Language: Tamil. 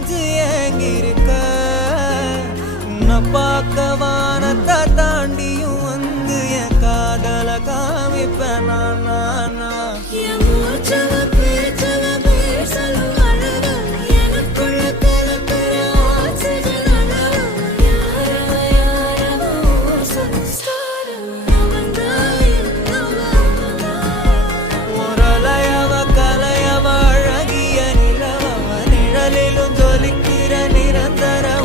நெஞ்சு ஏங்கிருக்க உன்னை பார்க்க வானத்தை தாண்டியும் வந்து என் காதல காமிப்பேன் நான் நிரந்தர